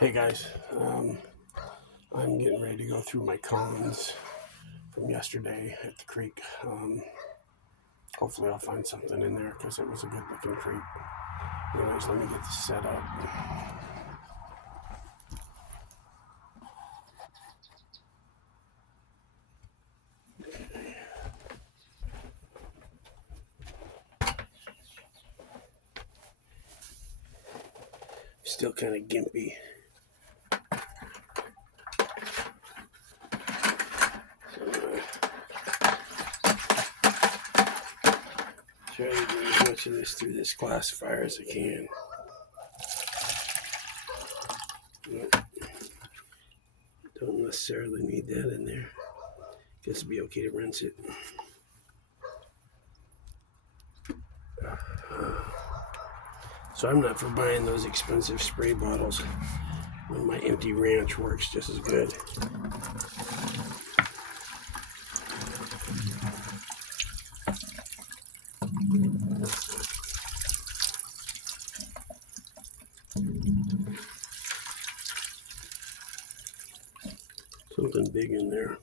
Hey guys, I'm getting ready to go through my cones from yesterday at the creek. Hopefully I'll find something in there because it was a good looking creek. Anyways, let me get this set up. Still kind of gimpy. Try to get as much of this through this classifier as I can. Don't necessarily need that in there. Guess it'd be okay to rinse it. So I'm not for buying those expensive spray bottles when my empty ranch works just as good. Something big in there.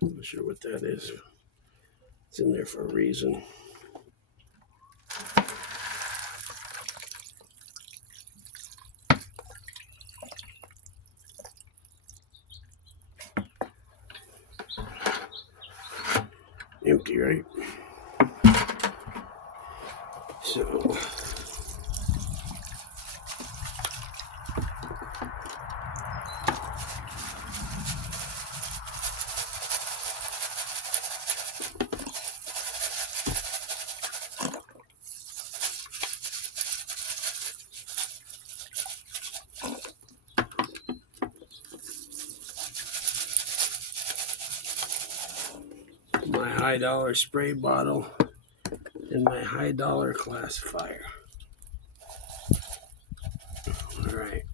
Not sure what that is. It's in there for a reason. Empty, right? So my high dollar spray bottle and my high dollar classifier. All right.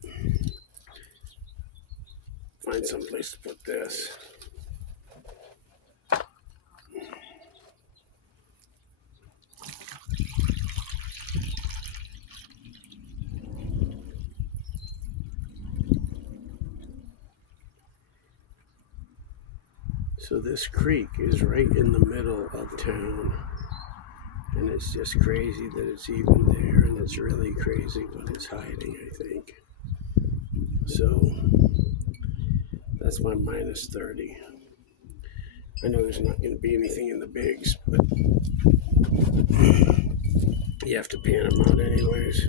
Find some place to put this. So this creek is right in the middle of town, and it's just crazy that it's even there, and it's really crazy what it's hiding, I think. So that's my minus 30. I know there's not going to be anything in the bigs, but you have to pan them out anyways.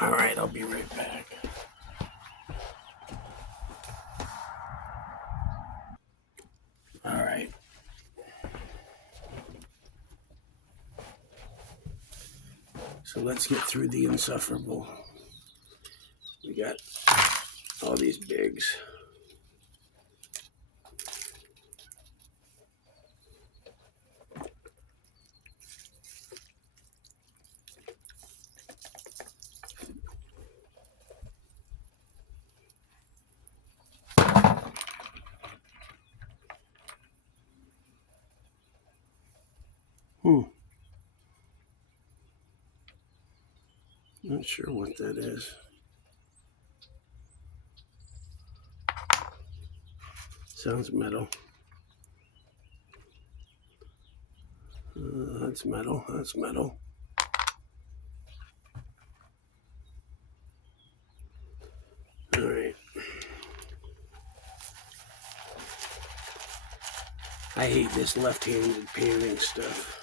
All right, I'll be right back. All right. So let's get through the Insufferable. We got all these bigs. Not sure what that is. Sounds metal. That's metal. That's metal. All right. I hate this left-handed panning stuff.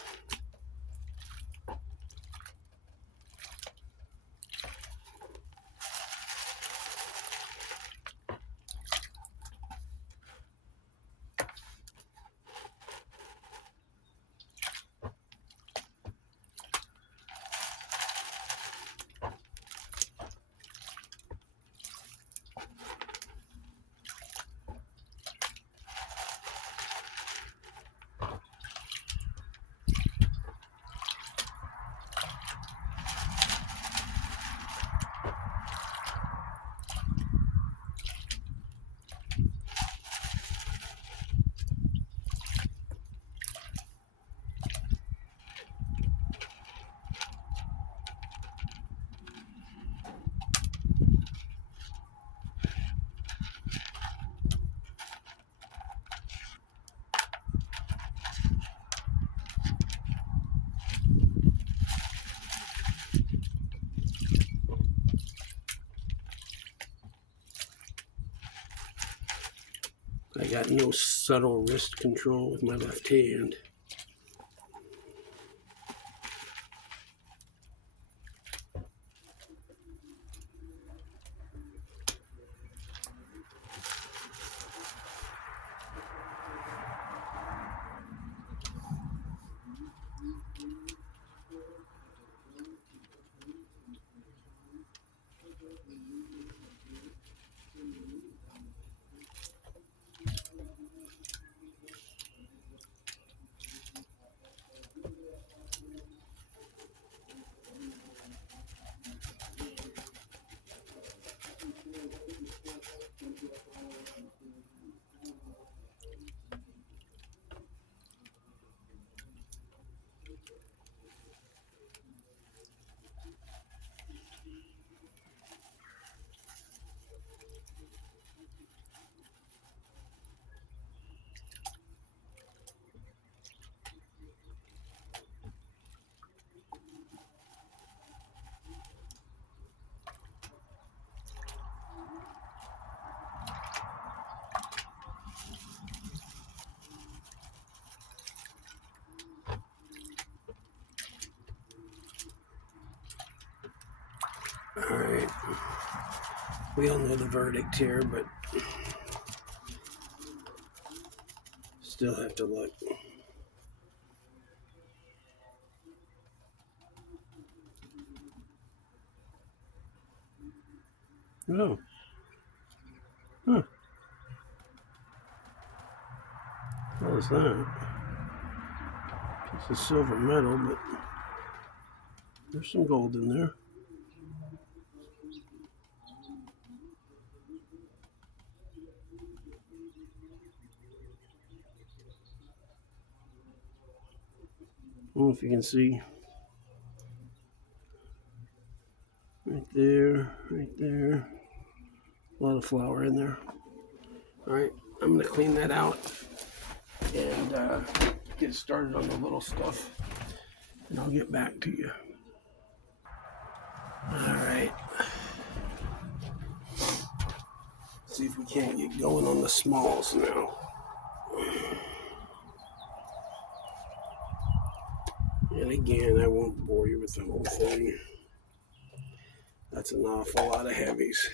I got no subtle wrist control with my left hand. All right. We all know the verdict here, but still have to look. Oh. Huh. What is that? It's a silver medal, but there's some gold in there. I don't know if you can see. Right there, right there. A lot of flour in there. All right, I'm gonna clean that out and get started on the little stuff, and I'll get back to you. All right. See if we can't get going on the smalls now. And again, I won't bore you with the whole thing. That's an awful lot of heavies.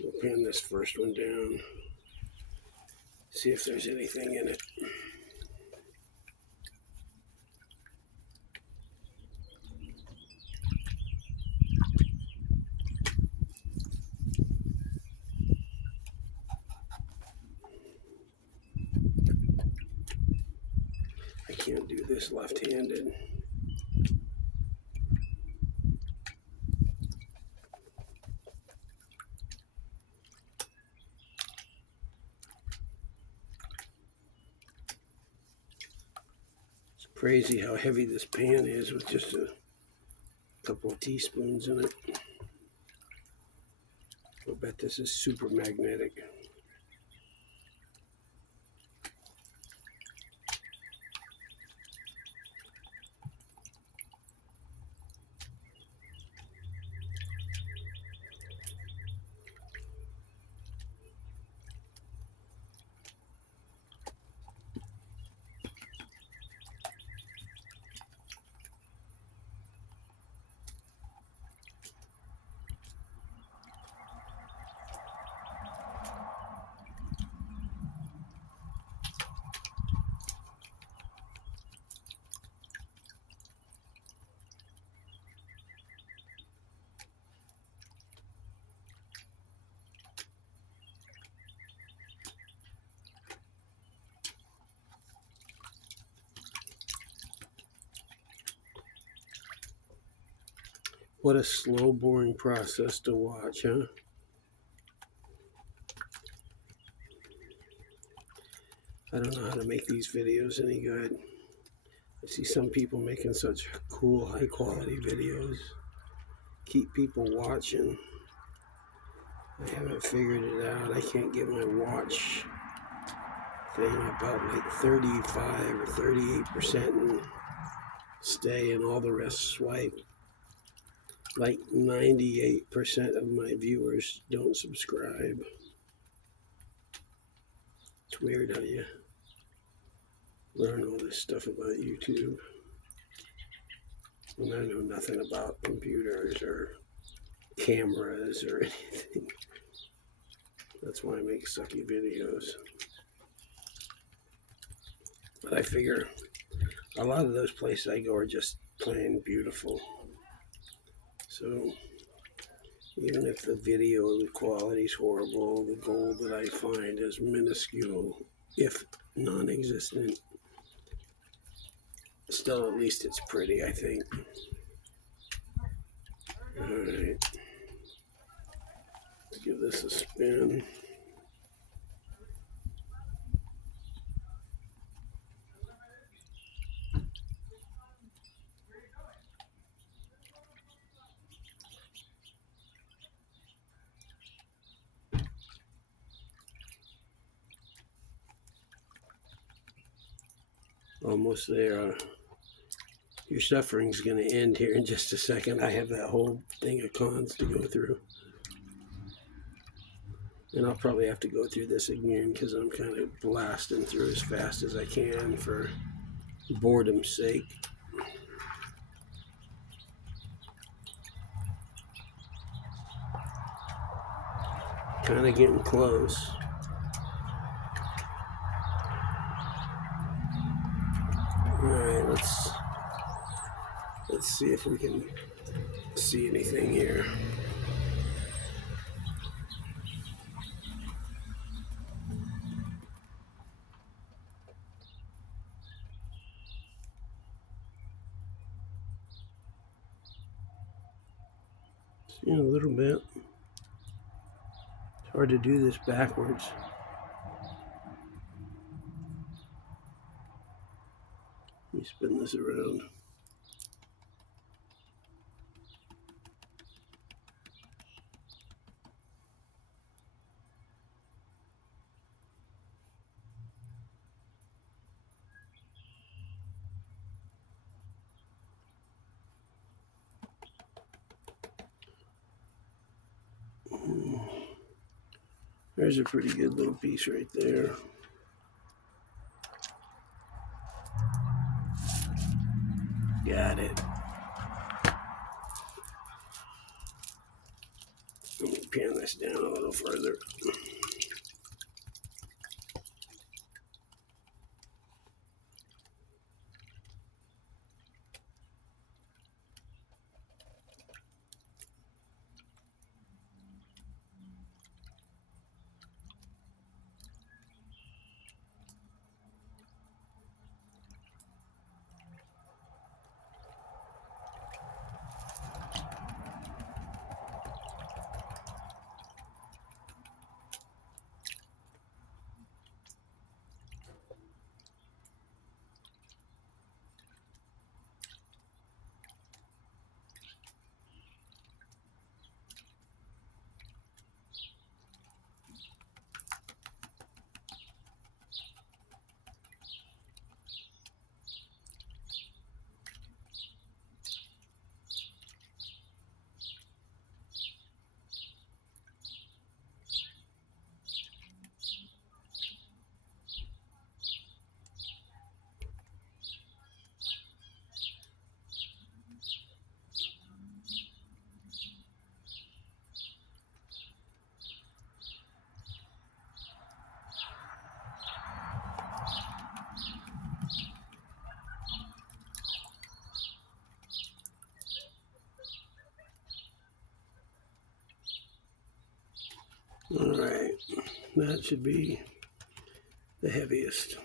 We'll pin this first one down. See if there's anything in it. I can't do this left-handed. It's crazy how heavy this pan is with just a couple of teaspoons in it. I bet this is super magnetic. What a slow, boring process to watch, huh? I don't know how to make these videos any good. I see some people making such cool, high-quality videos. Keep people watching. I haven't figured it out. I can't get my watch thing about like 35 or 38% and stay, and all the rest swipe. Like 98% of my viewers don't subscribe. It's weird how you learn all this stuff about YouTube. And I know nothing about computers or cameras or anything. That's why I make sucky videos. But I figure a lot of those places I go are just plain beautiful. So even if the video quality is horrible, the gold that I find is minuscule, if non-existent. Still, at least it's pretty, I think. Alright. Let's give this a spin. Almost there. Your suffering's going to end here in just a second. I have that whole thing of cons to go through. And I'll probably have to go through this again because I'm kind of blasting through as fast as I can for boredom's sake. Kind of getting close. Alright, let's see if we can see anything here. See a little bit. It's hard to do this backwards. Let me spin this around. There's a pretty good little piece right there. Got it. Let me pan this down a little further. All right, that should be the heaviest.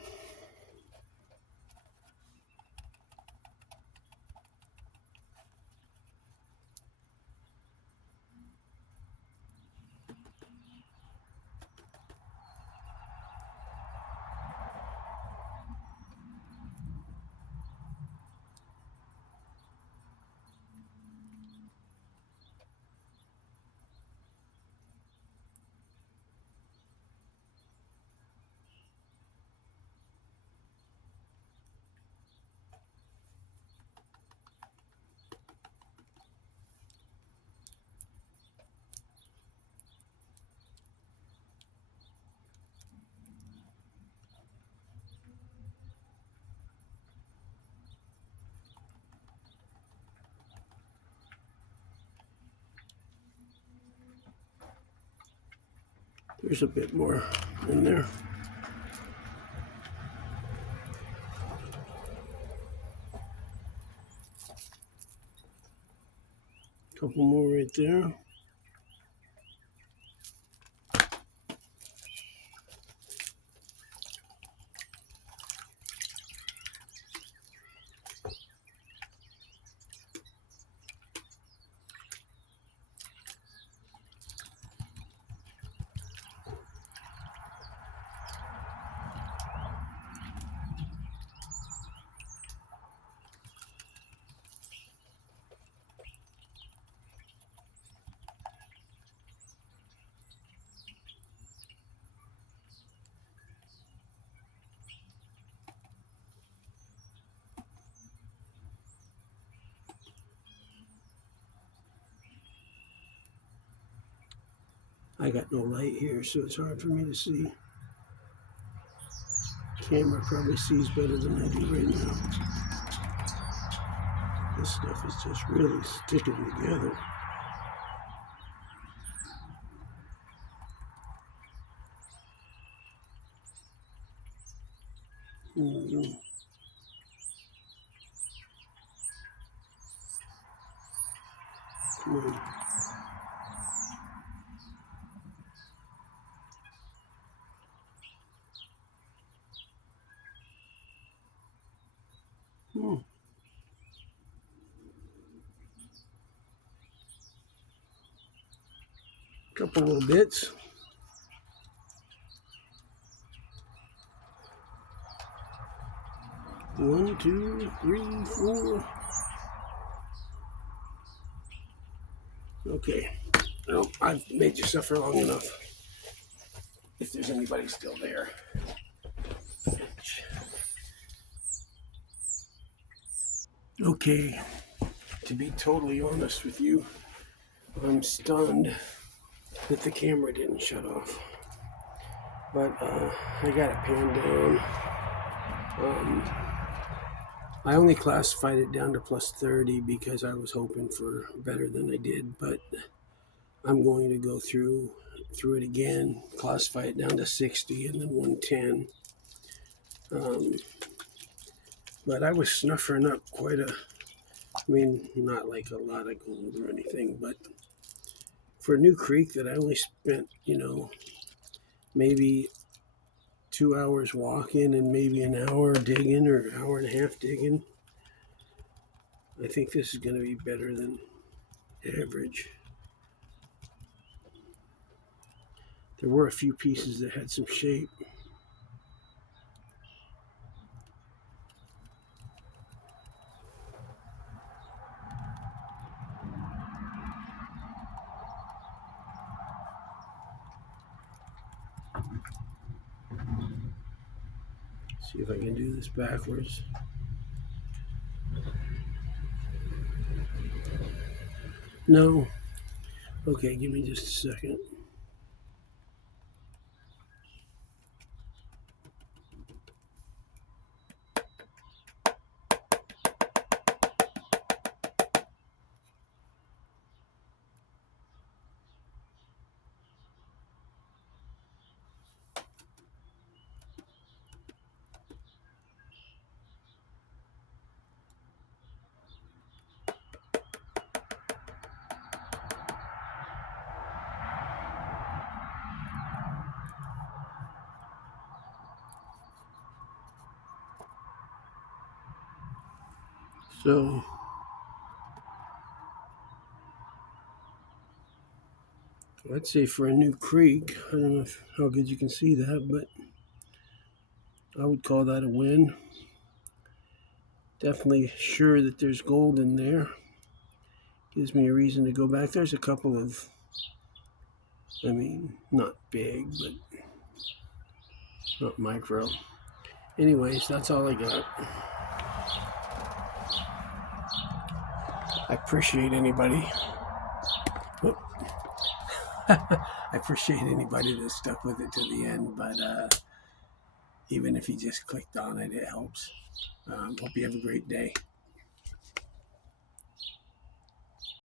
There's a bit more in there. Couple more right there. I got no light here, so it's hard for me to see. Camera probably sees better than I do right now. This stuff is just really sticking together. Mm-hmm. Come on. Couple little bits. One, two, three, four. Okay. Well, I've made you suffer long enough. If there's anybody still there. Okay. To be totally honest with you, I'm stunned that the camera didn't shut off. But I got it panned down. I only classified it down to plus 30 because I was hoping for better than I did, but I'm going to go through it again, classify it down to 60 and then 110. But I was snuffering up quite a, I mean, not like a lot of gold or anything, but for a new creek that I only spent, maybe 2 hours walking and maybe an hour digging or an hour and a half digging, I think this is going to be better than average. There were a few pieces that had some shape. See if I can do this backwards. No. Okay, give me just a second. So, I'd say for a new creek, I don't know how good you can see that, but I would call that a win. Definitely sure that there's gold in there. Gives me a reason to go back. There's a couple of, not big, but not micro. Anyways, that's all I got. I appreciate anybody. I appreciate anybody that stuck with it to the end, but even if you just clicked on it, it helps. Hope you have a great day.